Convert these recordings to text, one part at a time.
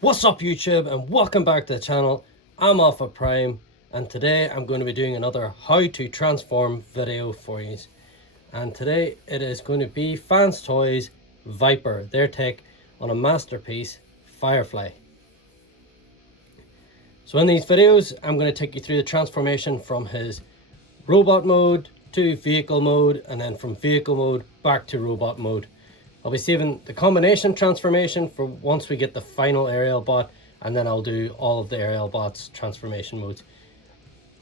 What's up YouTube, and welcome back to the channel. I'm Alpha Prime, and today I'm going to be doing another how to transform video for you. And today it is going to be Fanstoys Viper, their take on a masterpiece, Firefly. So in these videos I'm going to take you through the transformation from his robot mode to vehicle mode, and then from vehicle mode back to robot mode. I'll be saving the combination transformation for once we get the final aerial bot, and then I'll do all of the aerial bots transformation modes.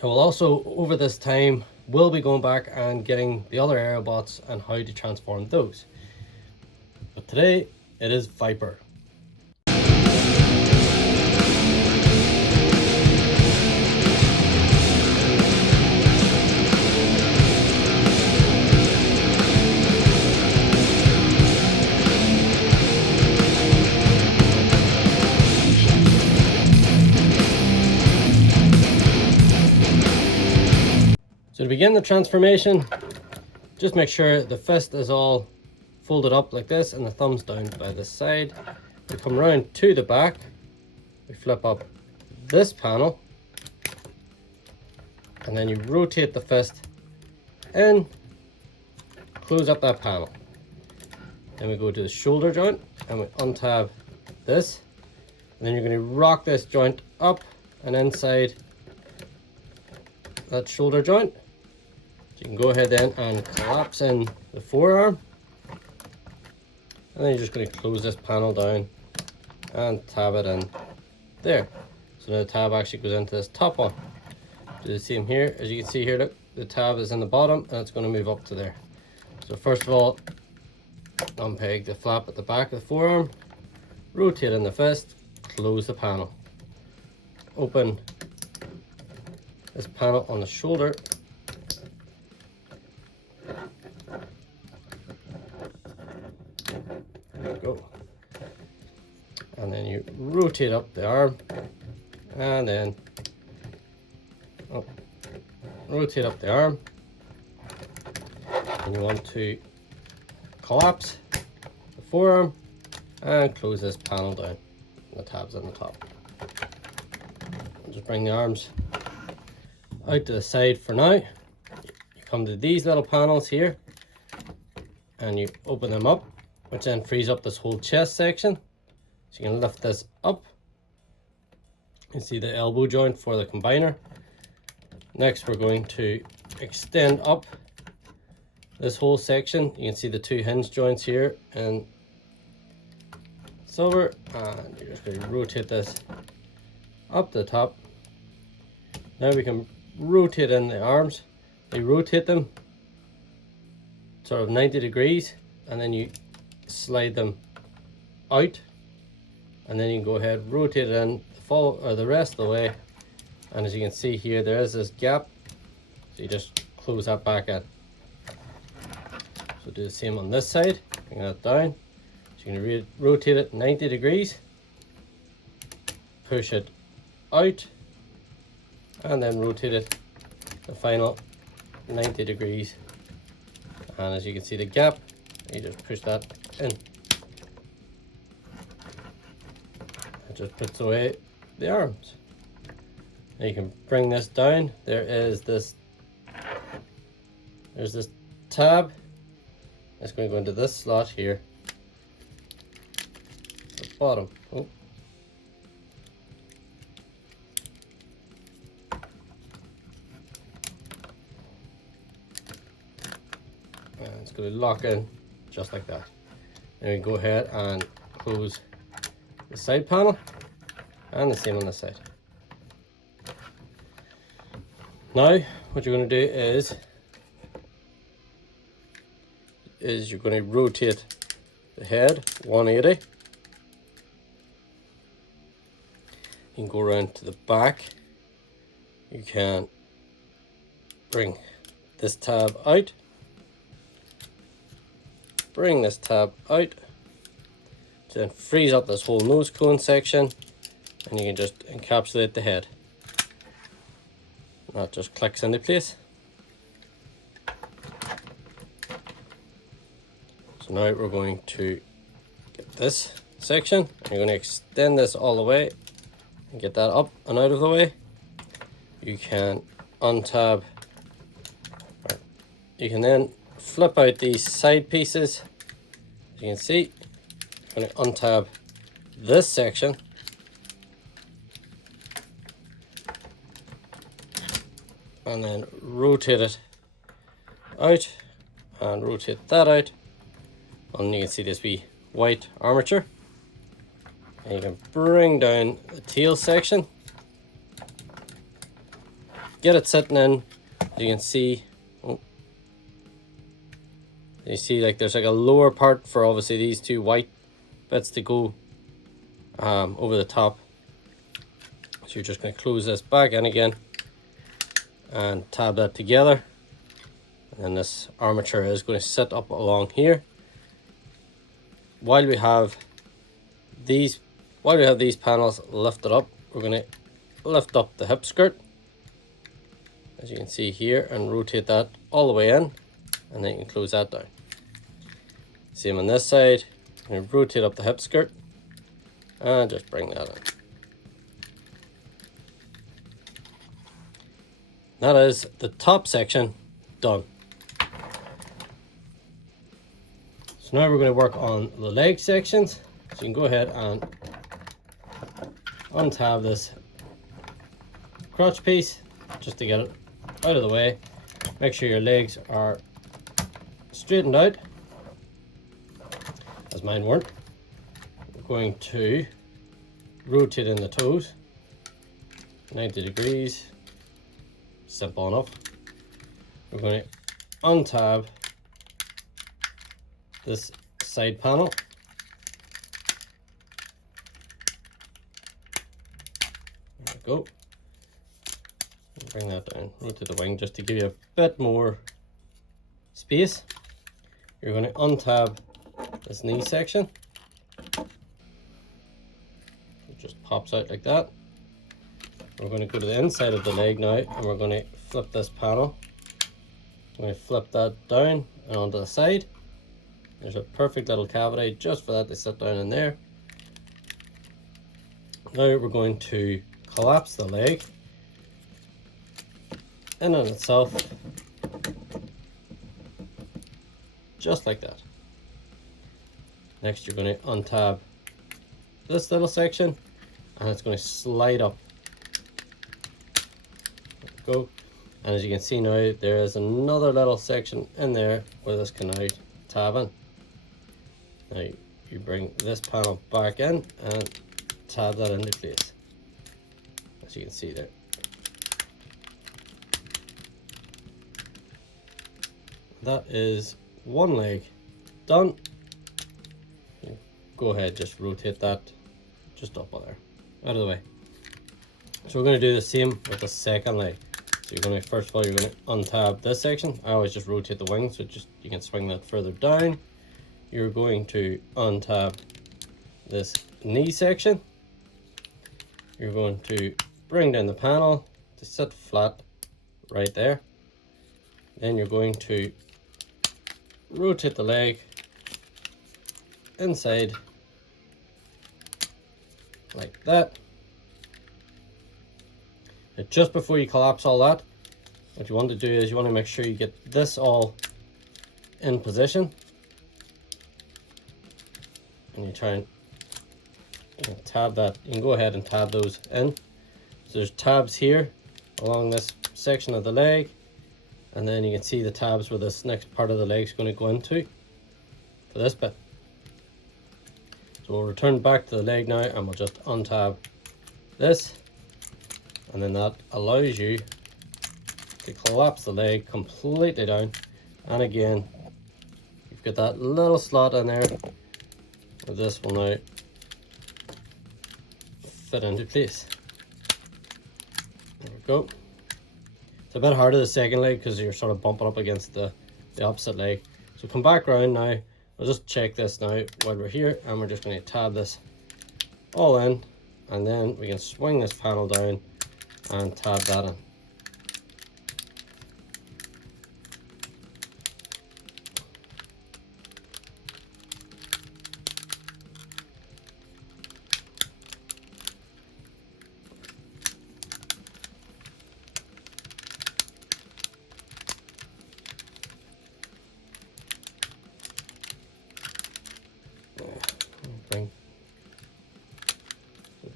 I will also, over this time, will be going back and getting the other aerial bots and how to transform those. But today, it is Viper. So to begin the transformation, just make sure the fist is all folded up like this and the thumbs down by this side. We come around to the back, we flip up this panel, and then you rotate the fist in, close up that panel. Then we go to the shoulder joint and we untab this, and then you're going to rock this joint up and inside that shoulder joint. So you can go ahead then and collapse in the forearm, and then you're just going to close this panel down and tab it in there. So now the tab actually goes into this top one. Do the same here. As you can see here, look, the tab is in the bottom and it's going to move up to there. So first of all, unpeg the flap at the back of the forearm, rotate in the fist, close the panel, open this panel on the shoulder, there we go, and then you rotate up the arm, and then rotate up the arm, and you want to collapse the forearm and close this panel down, and the tab's on the top. I'll just bring the arms out to the side for now. You come to these little panels here and you open them up, which then frees up this whole chest section. So you can lift this up. You see the elbow joint for the combiner. Next we're going to extend up this whole section. You can see the two hinge joints here in silver, and you're just going to rotate this up the top. Now we can rotate in the arms. You rotate them sort of 90 degrees, and then you slide them out, and then you can go ahead, rotate it in the rest of the way, and as you can see here, there is this gap, so you just close that back in. So do the same on this side, bring that down. So you're going to rotate it 90 degrees, push it out, and then rotate it the final 90 degrees, and as you can see the gap, you just push that in. It just puts away the arms. Now you can bring this down. There's this tab. It's going to go into this slot here, the bottom. Oh. And it's going to lock in just like that. Then we go ahead and close the side panel, and the same on this side. Now what you're going to do is you're going to rotate the head 180. You can go around to the back. You can bring this tab out, bring this tab out, to then freeze up this whole nose cone section, and you can just encapsulate the head. That just clicks into place. So now we're going to get this section. You're going to extend this all the way and get that up and out of the way. You can untab, or you can then flip out these side pieces. As you can see, I'm going to untab this section and then rotate it out and rotate that out, and you can see this wee white armature. And you can bring down the tail section, get it sitting in. You can see, you see like there's like a lower part for obviously these two white bits to go over the top. So you're just going to close this back in again and tab that together, and then this armature is going to sit up along here. While we have these panels lifted up, we're going to lift up the hip skirt, as you can see here, and rotate that all the way in, and then you can close that down. Same on this side. I'm going to rotate up the hip skirt and just bring that in. That is the top section done. So now we're going to work on the leg sections. So you can go ahead and untab this crotch piece just to get it out of the way. Make sure your legs are straightened out, as mine weren't. We're going to rotate in the toes 90 degrees. Simple enough. We're going to untab this side panel. There we go. Bring that down, rotate the wing just to give you a bit more space. You're going to untab this knee section. It just pops out like that. We're going to go to the inside of the leg now, and we're going to flip this panel. I'm going to flip that down and onto the side. There's a perfect little cavity just for that to sit down in there. Now we're going to collapse the leg in on itself, just like that. Next, you're going to untab this little section, and it's going to slide up. There we go. And as you can see now, there is another little section in there where this can now tab in. Now you bring this panel back in and tab that into place, as you can see there. That is one leg done. Go ahead, just rotate that just up there, out of the way. So we're going to do the same with the second leg. So you're going to, first of all, you're going to untab this section. I always just rotate the wing, so just you can swing that further down. You're going to untab this knee section. You're going to bring down the panel to sit flat right there. Then you're going to rotate the leg inside like that. Now just before you collapse all that, what you want to do is you want to make sure you get this all in position, and you try and tab that. You can go ahead and tab those in. So there's tabs here along this section of the leg, and then you can see the tabs where this next part of the leg is going to go into for this bit. So we'll return back to the leg now, and we'll just untab this, and then that allows you to collapse the leg completely down. And again, you've got that little slot in there where this will now fit into place. There we go. It's a bit harder the second leg because you're sort of bumping up against the opposite leg. So come back around now. I'll just check this now while we're here, and we're just going to tab this all in, and then we can swing this panel down and tab that in.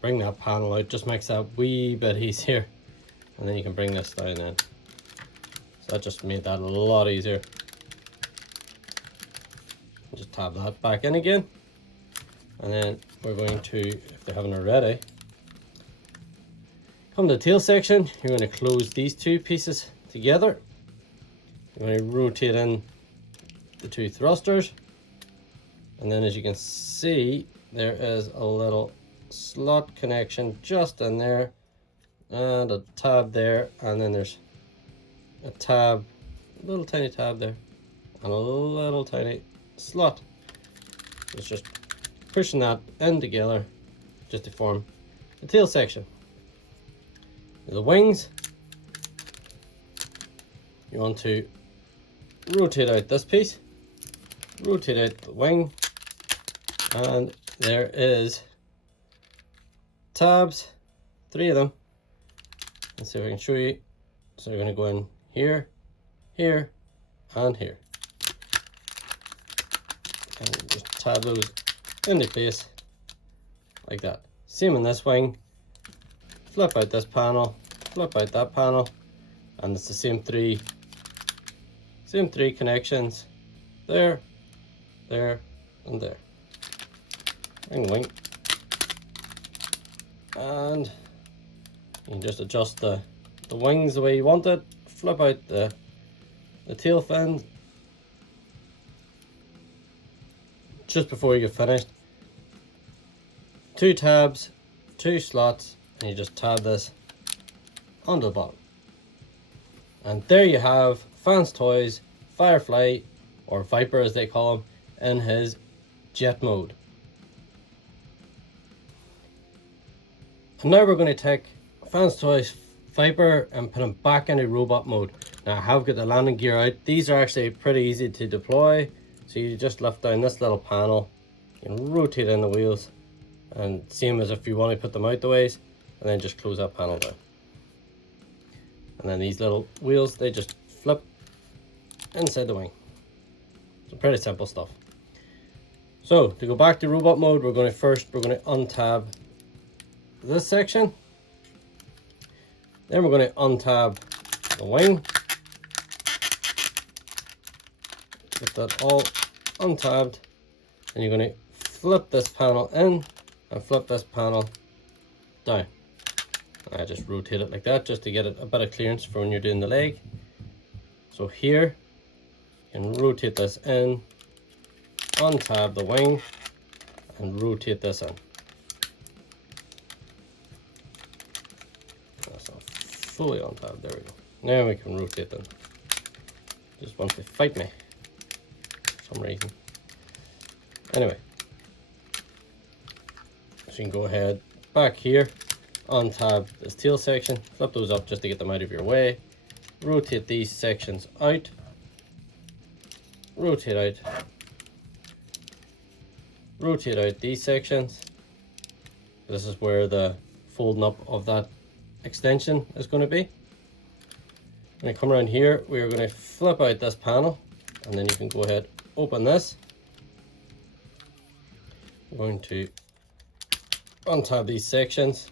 bring that panel out, just makes that wee bit easier. And then you can bring this down in. So that just made that a lot easier. Just tab that back in again. And then we're going to, if they haven't already, come to the tail section, you're going to close these two pieces together. You're going to rotate in the two thrusters. And then as you can see, there is a little slot connection just in there. And a tab there. And then there's a tab, a little tiny tab there. And a little tiny slot. It's just pushing that in together just to form the tail section. The wings, you want to rotate out this piece, rotate out the wing, and there is tabs, 3 of them. Let's see if I can show you. So you're going to go in here, here, and here. And just tab those into place like that. Same in this wing. Flip out this panel, flip out that panel, and it's the same three connections. There, there, and there. Bring the wing. And you can just adjust the wings the way you want it. Flip out the tail fin just before you get finished. 2 tabs, 2 slots, and you just tab this onto the bottom. And there you have Fanstoys Firefly, or Viper as they call him, in his jet mode. And now we're going to take Fanstoys Viper and put him back into robot mode. Now I have got the landing gear out. These are actually pretty easy to deploy. So you just lift down this little panel, you can rotate in the wheels, and same as if you want to put them out the ways, and then just close that panel down. And then these little wheels, they just flip inside the wing. So pretty simple stuff. So to go back to robot mode, we're going to untab this section. Then we're going to untab the wing. Get that all untabbed. And you're going to flip this panel in and flip this panel down. I just rotate it like that just to get it a bit of clearance for when you're doing the leg. So here, you can rotate this in, untab the wing, and rotate this in. That's not fully untabbed, there we go. Now we can rotate them. Just want to fight me for some reason. Anyway, so you can go ahead back here, untab this tail section, flip those up just to get them out of your way, rotate these sections out, rotate out these sections. This is where the folding up of that extension is going to be. When I come around here, we are going to flip out this panel, and then you can go ahead, open this. We're going to untab these sections,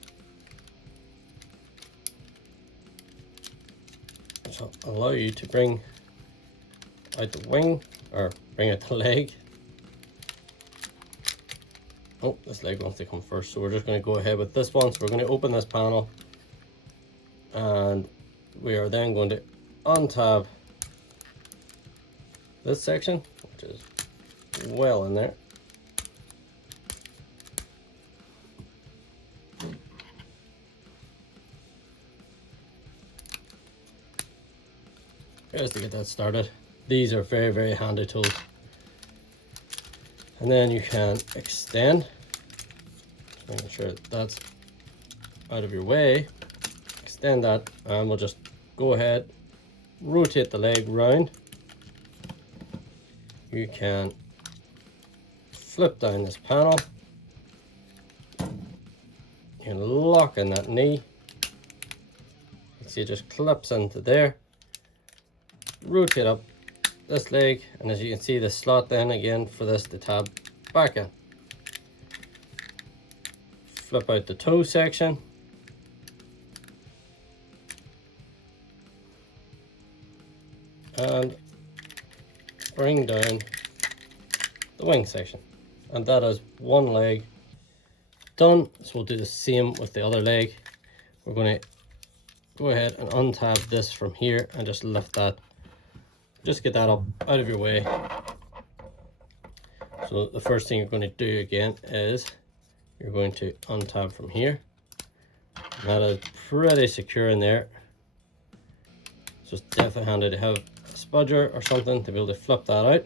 which will allow you to bring out the wing, or bring out the leg. Oh, this leg wants to come first, so we're just going to go ahead with this one. So we're going to open this panel, and we are then going to untab this section, which is well in there. Just to get that started. These are very, very handy tools. And then you can extend, just making sure that's out of your way. Extend that, and we'll just go ahead, rotate the leg round. You can flip down this panel. You can lock in that knee. You see it just clips into there. Rotate up this leg, and as you can see, the slot then again for this to tab back in. flip out the toe section. And bring down the wing section. And that is one leg done. So we'll do the same with the other leg. We're going to go ahead and untab this from here and just lift that. Just get that up out of your way. So the first thing you're going to do again is you're going to untab from here. And that is pretty secure in there. So it's definitely handy to have a spudger or something to be able to flip that out.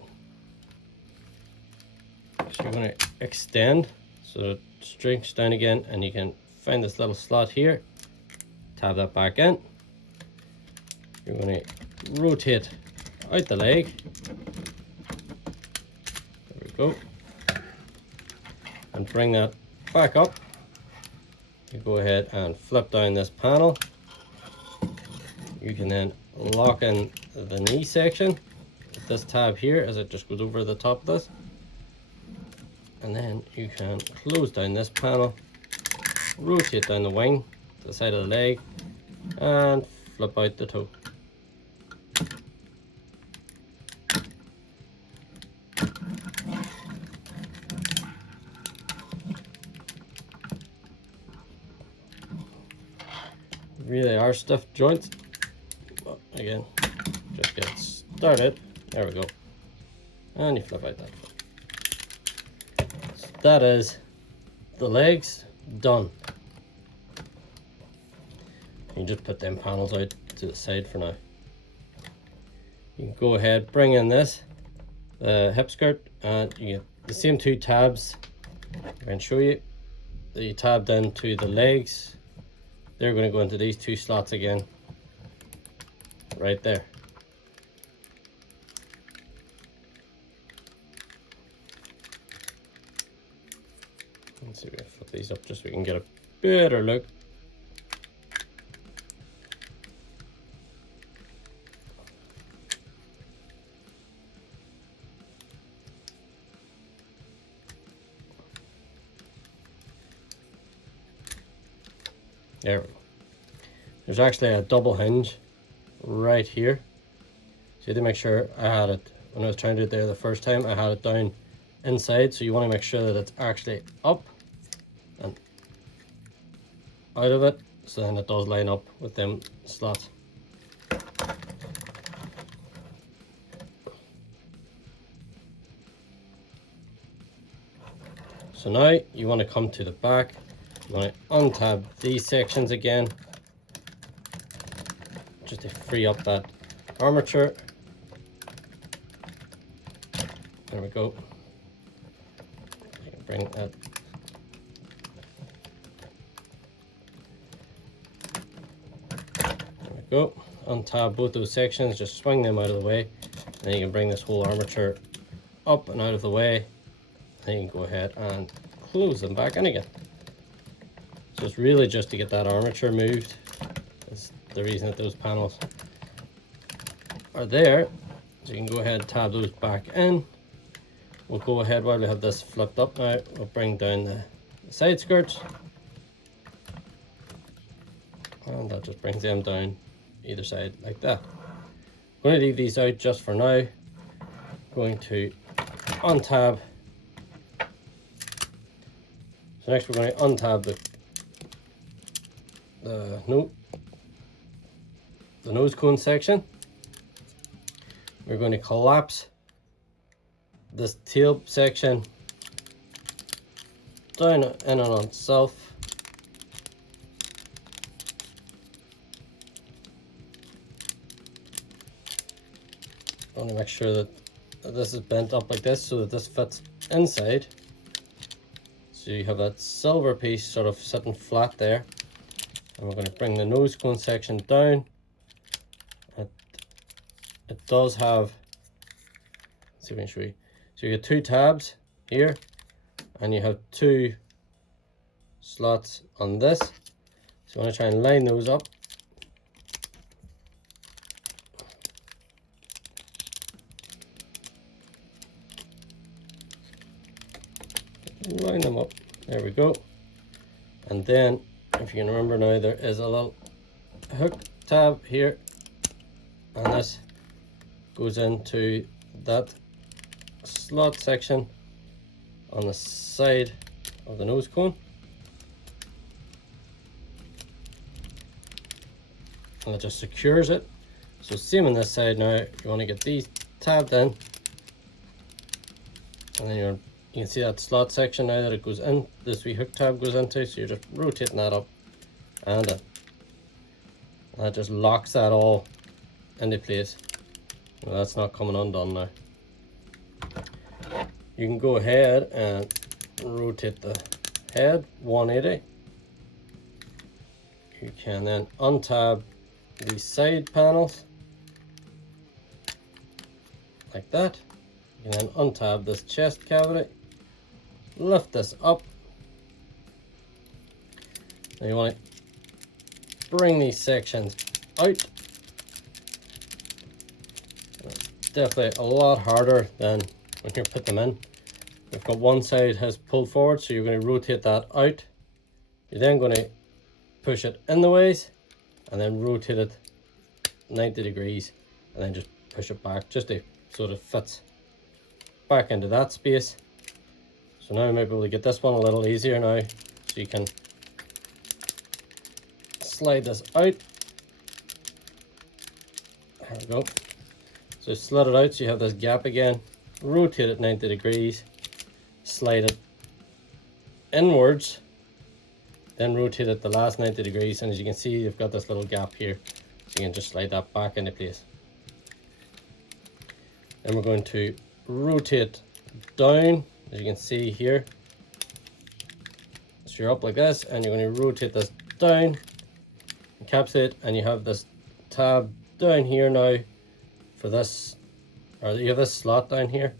So you're going to extend so it stretches down again, and you can find this little slot here. Tab that back in. You're going to rotate out the leg. There we go. And bring that back up. You go ahead and flip down this panel. You can then lock in the knee section with this tab here as it just goes over the top of this. And then you can close down this panel, rotate down the wing to the side of the leg, and flip out the toe. Really are stiff joints, but again, just get started. There we go, and you flip out that. So that is the legs done. You just put them panels out to the side for now. You can go ahead, bring in this hip skirt, and you get the same two tabs. I can show you that you tabbed into the legs. They're going to go into these two slots again, right there. Let's see if we can flip these up just so we can get a better look. There we go. There's actually a double hinge right here. So you have to make sure I had it, when I was trying to do it there the first time, I had it down inside. So you want to make sure that it's actually up and out of it, so then it does line up with them slots. So now you want to come to the back. You want to untab these sections again, just to free up that armature. There we go. You can bring that. There we go. Untab both those sections, just swing them out of the way. Then you can bring this whole armature up and out of the way. Then you can go ahead and close them back in again. So it's really just to get that armature moved. That's the reason that those panels are there. So you can go ahead and tab those back in. We'll go ahead while we have this flipped up now. We'll bring down the side skirts. And that just brings them down either side like that. I'm going to leave these out just for now. Going to untab. So next we're going to untab the nose cone section. We're going to collapse this tail section down in on itself. I want to make sure that this is bent up like this so that this fits inside. So you have that silver piece sort of sitting flat there. And we're going to bring the nose cone section down. It does have, let's see if I can show you. So you get two tabs here, and you have two slots on this. So I want to try and line those up. Line them up. There we go. And then, if you can remember now, there is a little hook tab here, and this goes into that slot section on the side of the nose cone. And it just secures it. So same on this side now, you want to get these tabbed in, and then you can see that slot section now that it goes in, this wee hook tab goes into, so you're just rotating that up and in. And that just locks that all into place. Well, that's not coming undone now. You can go ahead and rotate the head 180. You can then untab these side panels like that. You can then untab this chest cavity, lift this up. Now you want to bring these sections out. Definitely a lot harder than when you put them in. We've got one side has pulled forward, so you're going to rotate that out. You're then going to push it in the ways and then rotate it 90 degrees and then just push it back just so that it fits back into that space. So now you might be able to get this one a little easier now, so you can slide this out. There we go. So slide it out so you have this gap again, rotate it 90 degrees, slide it inwards, then rotate it the last 90 degrees, and as you can see you've got this little gap here, so you can just slide that back into place. Then we're going to rotate down, as you can see here. So you're up like this, and you're going to rotate this down, encapsulate, and you have this tab down here now for this, or you have this slot down here.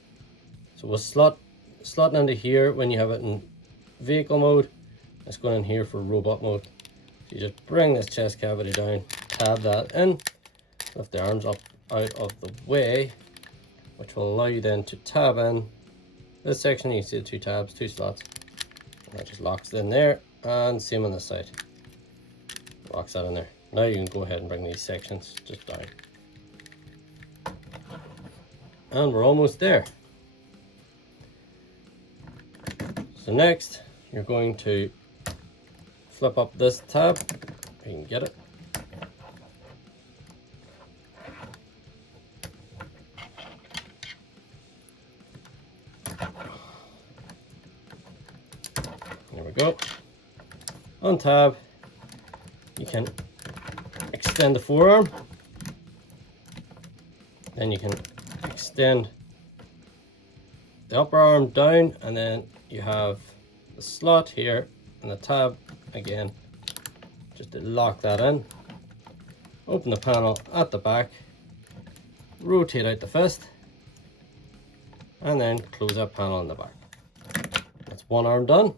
So we'll slotting into here when you have it in vehicle mode. It's going in here for robot mode. So you just bring this chest cavity down, tab that in, lift the arms up out of the way, which will allow you then to tab in this section. You can see the two tabs, two slots, and that just locks in there, and same on this side, locks that in there. Now you can go ahead and bring these sections just down, and we're almost there. So next you're going to flip up this tab, if you can get it. There we go. On tab, you can extend the forearm, then you can extend the upper arm down, and then you have the slot here and the tab again, just to lock that in. Open the panel at the back, rotate out the fist, and then close that panel in the back. That's one arm done.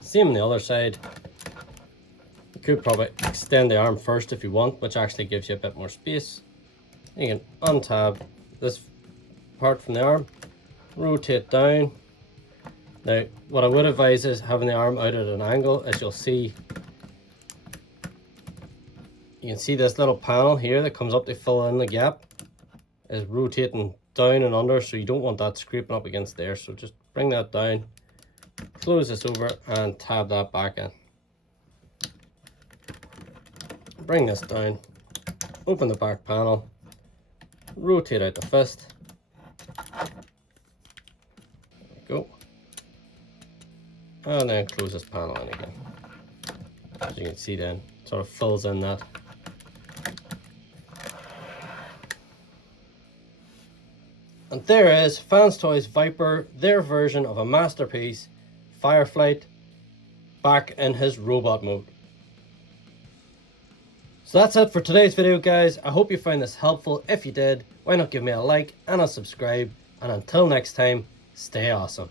Same on the other side. You could probably extend the arm first if you want, which actually gives you a bit more space. You can untab this part from the arm, rotate down. Now, what I would advise is having the arm out at an angle. As you'll see, you can see this little panel here that comes up to fill in the gap is rotating down and under, so you don't want that scraping up against there. So just bring that down, close this over, and tab that back in. Bring this down, open the back panel, rotate out the fist. There we go. And then close this panel in again. As you can see then, it sort of fills in that. And there is Fanstoys Viper, their version of a masterpiece, Fireflight, back in his robot mode. So that's it for today's video, guys. I hope you found this helpful. If you did, why not give me a like and a subscribe, and until next time, stay awesome.